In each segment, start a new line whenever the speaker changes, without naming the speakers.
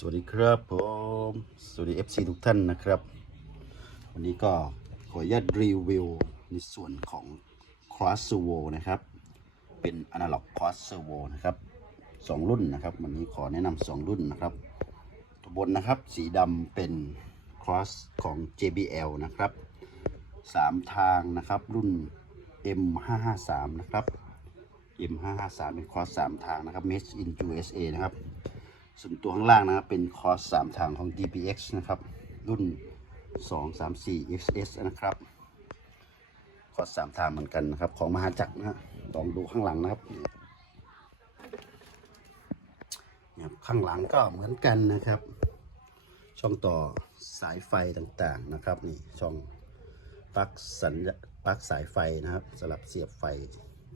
สวัสดีครับผม สวัสดี FC ทุกท่านนะครับ วันนี้ก็ขออนุญาตรีวิวในส่วนของ Cross Servo นะครับ เป็น Analog Cross Servo นะครับสองรุ่นนะครับ วันนี้ขอแนะนำสองรุ่นนะครับตัวบนนะครับสีดำเป็น Cross ของ JBL นะครับสามทางนะครับรุ่น M553 นะครับ M553 เป็น Cross สามทางนะครับ Made in USA นะครับ ส่วนตัวข้างล่างนะครับเป็นคอร์สสามทางของ DPX นะครับ รุ่น 2 3 4 XS นะครับ คอร์สสามทางเหมือนกันนะครับ ของมหาจักรนะฮะลองดูข้างหลังนะครับเนี่ยข้างหลังก็เหมือนกันนะครับ ช่องต่อสายไฟต่างๆนะครับนี่ช่องปลั๊กสัญญาปลั๊กสายไฟนะครับสลับเสียบไฟ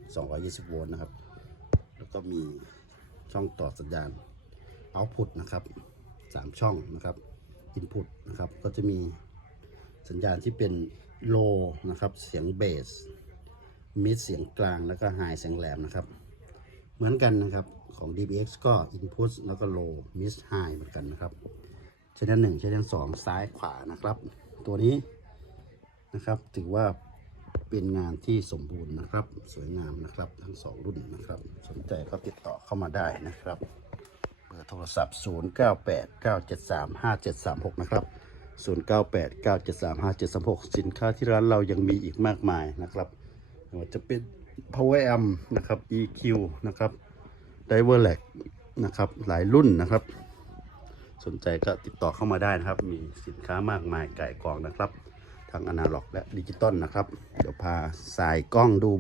220 โวลต์นะครับ แล้วก็มีช่องต่อสัญญาณ เอาพุตนะครับสามช่องนะครับอินพุตนะครับ ก็จะมีสัญญาณที่เป็นโลนะครับ เสียงเบสมิดเสียงกลางแล้วก็ไฮเสียงแหลมนะครับ เหมือนกันนะครับของ DBX ก็ Input แล้วก็ Low Mid High เหมือนกันนะครับชแนลหนึ่งชแนลสองซ้ายขวานะครับ ตัวนี้นะครับถือว่าเป็นงานที่สมบูรณ์นะครับ สวยงามนะครับ ทั้งสองรุ่นนะครับ สนใจก็ติดต่อเข้ามาได้นะครับ ร์โทรศัพท์ 0989735736 นะครับ 0989735736 สินค้าที่ร้านเรายังมีอีกมากมายนะครับไม่ว่าจะเป็น Power Amp นะครับ EQ นะครับ diver lag นะครับ หลายรุ่นนะครับ สนใจก็ติดต่อเข้ามาได้นะครับ มีสินค้ามากมายไก่กองนะครับ ทั้งอนาล็อกและดิจิตอลนะครับ เดี๋ยวพาสายกล้องดู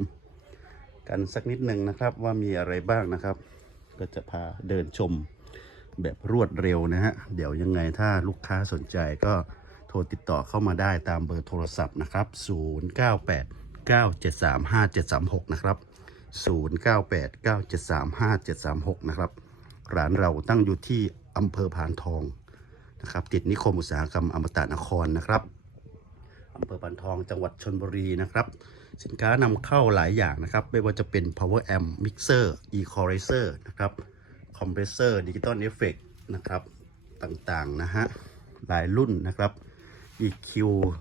กันสักนิดหนึ่งนะครับว่ามีอะไรบ้างนะครับ ก็จะพาเดินชม แบบรวดเร็วนะฮะ เดี๋ยวยังไงถ้าลูกค้าสนใจก็โทรติดต่อเข้ามาได้ตามเบอร์โทรศัพท์นะครับ 098 973 5736 นะครับ 098 973 5736 นะครับ ร้านเราตั้งอยู่ที่อำเภอพานทองนะครับ ติดนิคมอุตสาหกรรมอมตะนครนะครับอำเภอปานทองจังหวัดชนบุรีนะครับ สินค้านำเข้าหลายอย่างนะครับ ไม่ว่าจะเป็น power amp mixer equalizer นะครับ compressor digital effect นะครับ ต่างๆ นะฮะ หลายรุ่นนะครับ EQ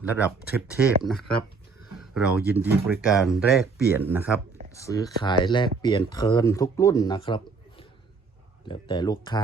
ระดับเทพๆนะครับ เรายินดีบริการแลกเปลี่ยนนะครับ ซื้อขายแลกเปลี่ยนเทิร์นทุกรุ่นนะครับ แล้วแต่ลูกค้า